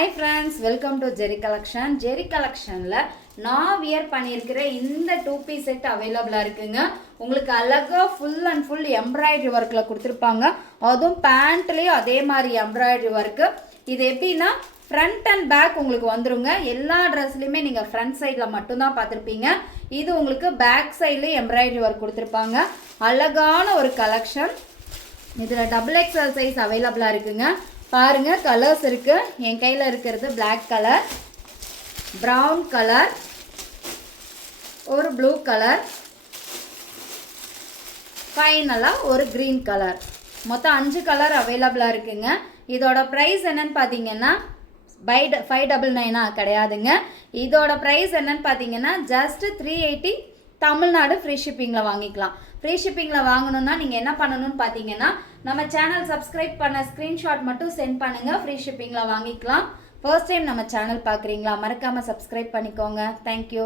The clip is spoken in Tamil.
Hi friends, welcome to Jerry collection. ஜெரி கலெக்ஷனில் நான் வியர் பண்ணியிருக்கிற இந்த 2 பீஸ் செட் அவைலபிளாக இருக்குங்க. உங்களுக்கு அழகாக ஃபுல் அண்ட் ஃபுல் எம்ப்ராய்டரி ஒர்க்கில் கொடுத்துருப்பாங்க. அதுவும் பேண்ட்லேயும் அதே மாதிரி எம்ப்ராய்டரி ஒர்க்கு. இது எப்படின்னா ஃப்ரண்ட் அண்ட் பேக் உங்களுக்கு வந்துருங்க. எல்லா ட்ரெஸ்லையுமே நீங்கள் ஃப்ரண்ட் சைடில் மட்டும்தான் பார்த்துருப்பீங்க. இது உங்களுக்கு பேக் சைட்லேயும் எம்ப்ராய்டரி ஒர்க் கொடுத்துருப்பாங்க. அழகான ஒரு கலெக்ஷன். இதில் XXL சைஸ் அவைலபிளாக இருக்குங்க. பாருங்க, கலர்ஸ் இருக்கு. என் கையில் இருக்கிறது பிளாக் கலர், ப்ரௌன் கலர், ஒரு ப்ளூ கலர், ஃபைனலாக ஒரு க்ரீன் கலர். மொத்தம் 5 கலர் அவைலபிளாக இருக்குங்க. இதோட ப்ரைஸ் என்னன்னு பார்த்தீங்கன்னா 599 கிடையாதுங்க. இதோட ப்ரைஸ் என்னன்னு பார்த்தீங்கன்னா ஜஸ்ட் 380. தமிழ்நாடு ஃப்ரீ ஷிப்பிங்கில் வாங்கிக்கலாம். ஃப்ரீ ஷிப்பிங்கில் வாங்கணுன்னா நீங்கள் என்ன பண்ணணும்னு பார்த்தீங்கன்னா நம்ம சேனல் சப்ஸ்கிரைப் பண்ண ஸ்க்ரீன்ஷாட் மட்டும் சென்ட் பண்ணுங்கள். ஃப்ரீ ஷிப்பிங்கில் வாங்கிக்கலாம். ஃபர்ஸ்ட் டைம் நம்ம சேனல் பார்க்குறீங்களா? மறக்காமல் சப்ஸ்கிரைப் பண்ணிக்கோங்க. தேங்க்யூ.